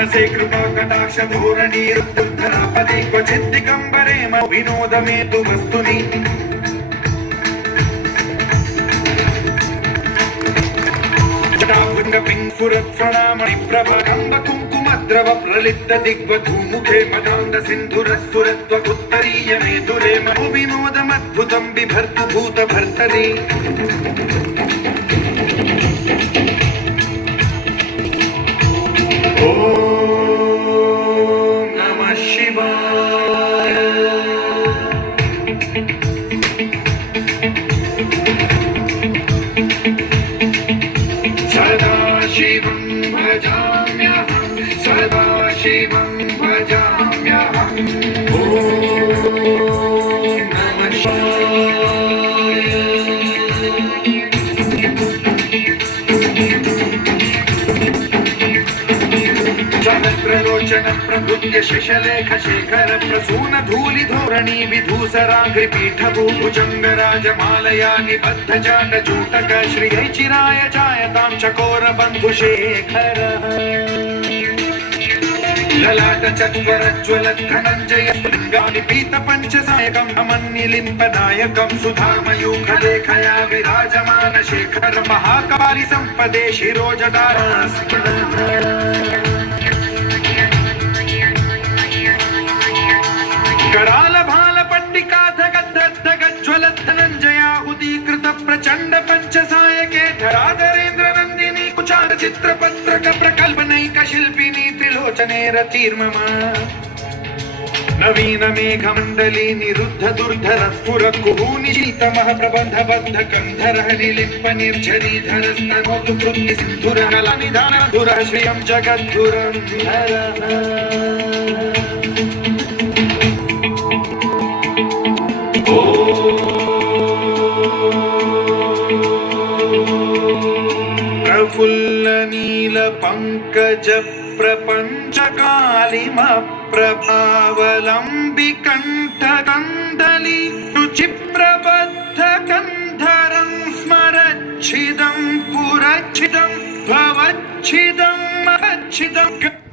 मनसे कृपा कटाक्ष धोरणी रुद्धरापदे क्वचित् दिगम्बरे विनोदमे तु वस्तुनि जटाभृङ्गपिङ्गुरत्प्रणामणिप्रभाकम्ब कुङ्कुमद्रव प्रलिप्त दिग्वधूमुखे मदान्ध सिन्धुरस्फुरत्वकुत्तरीय मेधुरे मनो विनोदमद्भुतं बिभर्तु भूतभर्तरि शिवं भजाम्यहं सदा शिवं भजाम्यहं ॐ नमः शिवाय सहस्रलोचन प्रभृत्य शशलेख शेखर प्रसून धूलि धोरणी विधूसराग्रिपीठ भुजंगराजमालया निबद्ध जाट जूटक श्रियै चिराय जायतां चकोर बन्धुशेखर ललाट चत्वरज्वल धनञ्जय लिङ्गानि पीत पञ्चसायकं नमन्निलिम्पनायकं सुधामयूखलेखया विराजमान शेखर महाकाली सम्पदे शिरोजटास्मि कराल भाल पट्टिकाधगद्धगज्ज्वल धनञ्जयाहुतीकृत प्रचण्ड पञ्चसायके धराधरेन्द्र नन्दिनी कुचार चित्रपत्रक प्रकल्पनैक शिल्पिनी त्रिलोचने रतिर्मम नवीन मेघमण्डली निरुद्ध दुर्धर स्फुर कुहूनि शीतमः प्रबन्ध बद्ध कन्धर निलिम्प निर्झरीधर स्तनोतु कृत्य सिन्धुर निधान धुर श्रियं जगद्धुरं धर प्रफुल्ल नील पंकज प्रपंच कालिम प्रभावलंबि कंठ कंदली रुचि प्रबद्ध कंधरं स्मरच्छिदं पुरच्छिदं भवच्छिदं महच्छिदं